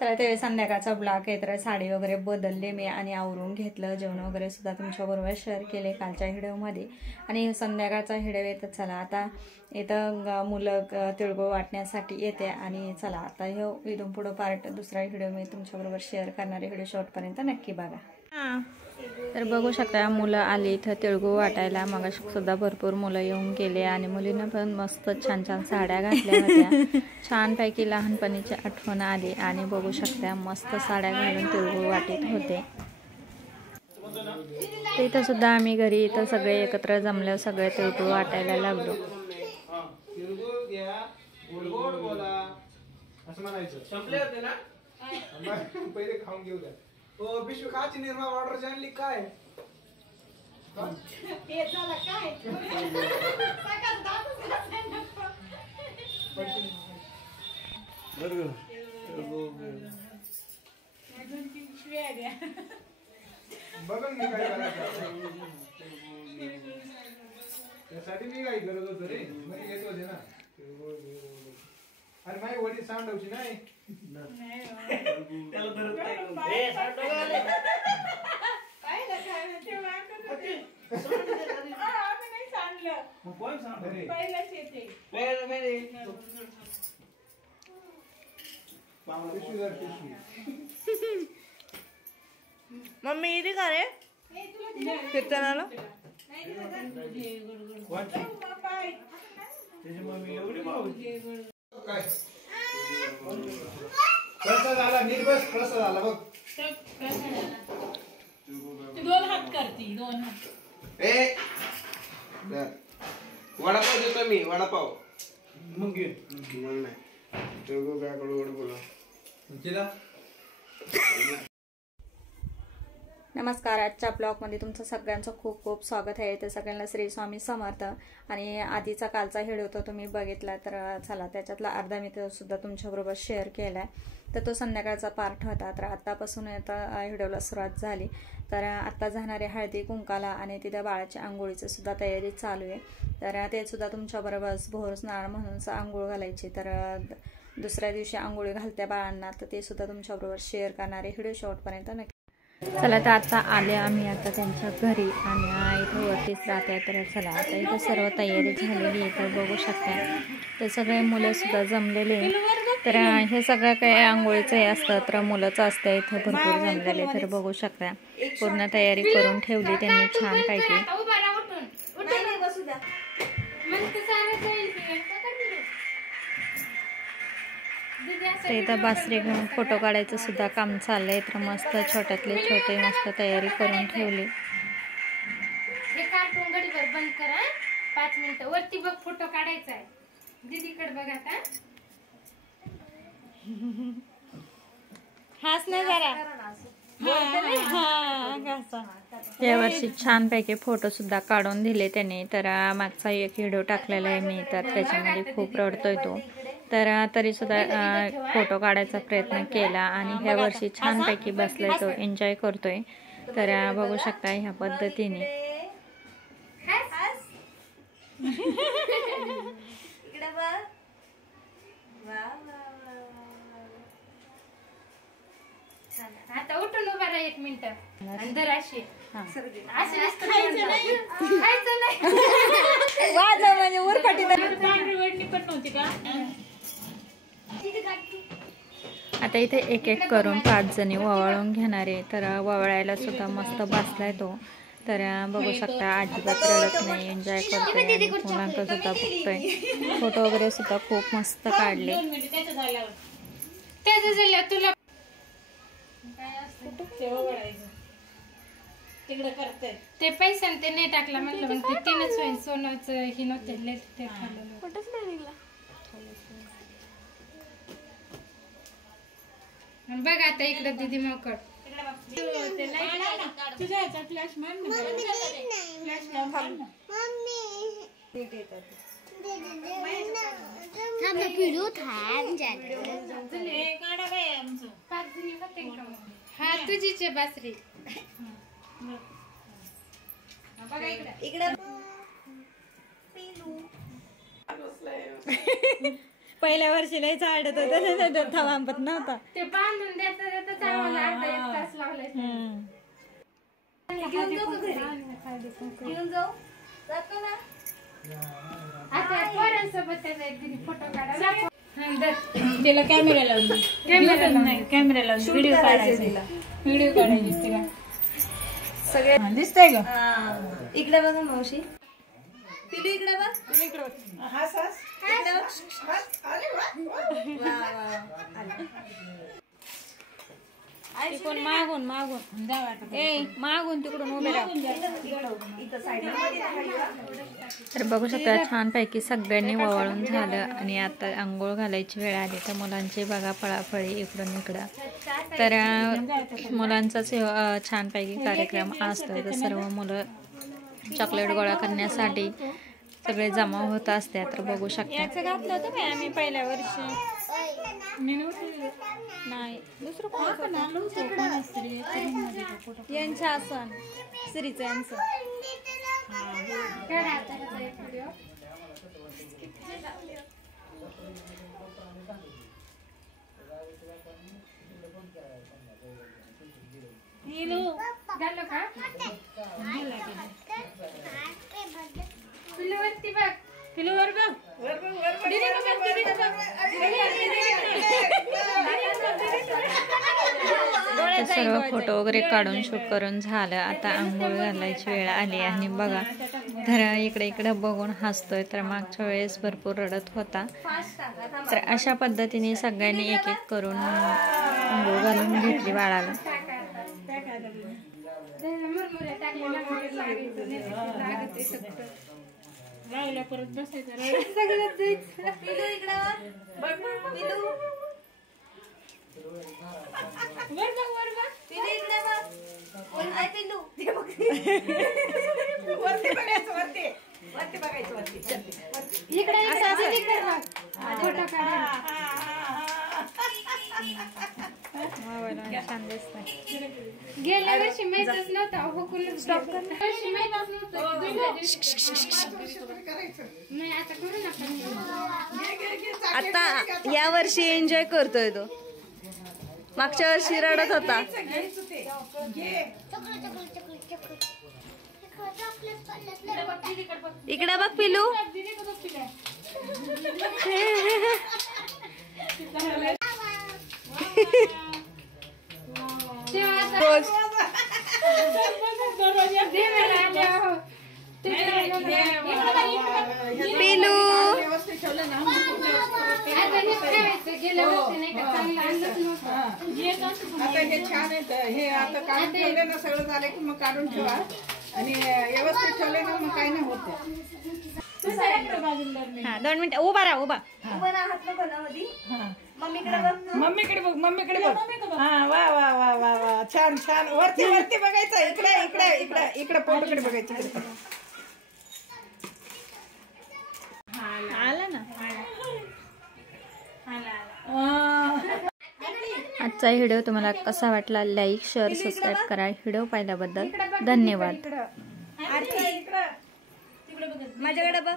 चला ते संध्याकाळचा ब्लॉग आहे, तर साडी वगैरे बदलले मी आणि आवरून घेतलं. जेवण वगैरे सुद्धा तुमच्याबरोबर शेअर केले कालच्या व्हिडिओमध्ये. आणि संध्याकाळचा व्हिडिओ येतं. चला आता इथं मुलं तिळगुळ वाटण्यासाठी येते. आणि चला आता हे इथून पुढं पार्ट दुसरा व्हिडिओ मी तुमच्याबरोबर शेअर करणारे. व्हिडिओ शेवटपर्यंत नक्की बघा. तर बघू शकता मुलं आली इथं तिळगुळ वाटायला. मग सुद्धा भरपूर मुलं येऊन गेले आणि मुलींना पण मस्त छान छान साड्या घातल्या होत्या. छानपैकी लहानपणीची आठवण आली आणि बघू शकता मस्त साड्या घालून तिळगुळ वाटीत होते. इथं सुद्धा आम्ही घरी इथं सगळे एकत्र जमल्यावर सगळे तिळगुळ वाटायला लागलो. पहिले खाऊन घेऊ द्या. ओ विश्व खाची निर्मा ऑर्डर जाणली काय हे झालं काय सकाळ दातच घासायला नको बरोबर अजून ती शिव्या द्या बघा मी काय करायचं त्यासाठी मी काय करत होतो रे मी येत होते ना. अरे माझी वडी सांडवची नाही त्याला धरत नाही ए सांडवले पाहिलं काय ते वाटत आम्ही नाही सांडलं मग कोण सांडलं पहिलाच येते पहिला मेरे मामा पिशवी मम्मी इथे का रे कीर्तनाला त्याची मम्मी एवढी भाऊची काय कसा झाला नीट बस कसा झाला बघ तू दोन हात करती दोन हात ए वडापाव देतो मी वडापाव मग घे मग नाही तो काय कडू बोला तिला. नमस्कार. आजच्या ब्लॉगमध्ये तुमचं सगळ्यांचं खूप खूप स्वागत आहे. तर सगळ्यांना श्री स्वामी समर्थ. आणि आधीचा कालचा व्हिडिओ तो तुम्ही बघितला तर चला त्याच्यातला अर्धा मी सुद्धा तुमच्याबरोबर शेअर केला आहे. तर तो संध्याकाळचा पार्ट होता. तर आत्तापासून आता व्हिडिओला सुरुवात झाली. तर आत्ता जाणारे हळदी कुंकाला आणि तिथं बाळाच्या आंघोळीचं सुद्धा तयारी चालू आहे. तर ते सुद्धा तुमच्याबरोबर भोर स्नान म्हणून आंघोळ घालायची. तर दुसऱ्या दिवशी आंघोळी घालत्या बाळांना तर ते सुद्धा तुमच्याबरोबर शेअर करणारे. व्हिडिओ शेवटपर्यंत नक्की. चला तर आता आले आम्ही आता त्यांच्या घरी आणि इथं वरतीच राहते. तर चला आता इथं सर्व तयारी झालेली आहे. तर बघू शकता तर सगळे मुलं सुद्धा जमलेले. तर हे सगळं काही आंघोळीचं हे असतं तर मुलंच असतं इथं भरपूर जमलेले. तर बघू शकता पूर्ण तयारी करून ठेवली त्यांनी छानपैकी. तर इथं बासरी घेऊन फोटो काढायचं सुद्धा काम चाललंय. तर मस्त छोट्यातले छोटे मस्त तयारी करून ठेवली. हे कार्टून गडीवर बंद करा 5 मिनिटं वरती बघ फोटो काढायचा आहे. दीदीकडे बघ आता हाच नाही जरा यावर्षी छानपैकी फोटो सुद्धा काढून दिले त्याने. तर मागचा एक व्हिडिओ टाकलेला आहे मी तर त्याच्यामध्ये खूप रडतोय तो. तर तरी सुद्धा फोटो काढायचा प्रयत्न केला आणि ह्या वर्षी छानपैकी बसलाय तो एन्जॉय करतोय. तर बघू शकता ह्या पद्धतीने. आता उठून उभा राहा 1 मिनिट अंदर अशी म्हणजे उरफाटी पण नव्हती का. आता इथे एक एक करून 5 जणी ववाळून घेणारे. तर ववाळायला सुद्धा मस्त बसलाय तो. तर बघू शकता अजिबात रडत नाही एन्जॉय करतोय आणि मुलांना सुद्धा बघतोय. फोटो वगैरे सुद्धा खूप मस्त काढले. तुला ते पैसे ते नाही टाकला म्हटलं मग ते 3च होईल. सोन्याचं ही नव्हते ते बघ आता इकडे दीदी मकड तुझ्या ह्याचा फ्लॅश मार ना फ्लॅश लावून हा तुझीच बासरी पहिल्या वर्षी लय चालत होतं थांबत नव्हता. ते बांधून देता आम्हाला अर्धा एक तास लावलाय. घेऊन जाऊ जातो ना. आता पोरांसोबत त्याचा एक दिवशी फोटो काढा. तिला कॅमेरा लावून कॅमेरा लावून व्हिडिओ काढायचा तिला. व्हिडिओ काढायची तिला सगळे दिसतंय ग. इकडे बघा मावशी. पिलू इकडे बघ. हस हस इकडे बघ. अरे वा तिकडून मागून तिकडून उभे राहा. तर बघू शकता छानपैकी सगळ्यांनी ववाळून झालं आणि आता आंघोळ घालायची वेळ आली. तर मुलांची बघा पळापळी इकडून इकडं. तर मुलांचाच छानपैकी कार्यक्रम असतो. तर सर्व मुलं चॉकलेट गोळा करण्यासाठी सगळे जमा होत असते. तर बघू शकता घातलं होतं मी आम्ही पहिल्या वर्षी नाही दुसरं यांचं असं श्रीचं यांचं झालं का पिलूवरती बघ. पिलूवर बघ. सर्व फोटो वगैरे काढून शूट करून झालं. आता आंघोळ घालायची वेळ आली आणि बघा तर इकडे बघून हसतोय. तर मागच्या वेळेस भरपूर रडत होता. तर अशा पद्धतीने सगळ्यांनी एक एक करून आंघोळ घालून घेतली बाळाला. राहिला परत बसायचं. पिलू इकडे बघ. पिलू पिलू इकडे बघ. आय पिलू वरती बघायचं वरती बघायचं वरती. इकडे फोटो काढा. छान दिसतंय. गेल्या वर्षी माहितच नव्हतं. वर्षी माहितच नव्हतं. नाही आता करू नका. आता या वर्षी एन्जॉय करतोय तो. मागच्या वर्षी रडत होता. इकडे बघ पिलू. पिलू गेल्या वर्षी नाही का चांगलं आणलंच नव्हतं. आता हे छान आहे. हे आता काढून ठेवले ना सगळं झालं की मग काढून ठेवा आणि व्यवस्थित ठेवले ना मग काही नाही होत. हा 2 मिनिटं उभा राहा उभा. मम्मीकडे बघ. हा वा वा वा वा वा छान छान. वरती बघायचं. इकडे पोटकडे बघायचं. आला ना. आजचा व्हिडिओ तुम्हाला कसा वाटला लाईक शेअर सबस्क्राईब करा. व्हिडिओ पाहिल्याबद्दल धन्यवाद. माझ्याकडे बघ.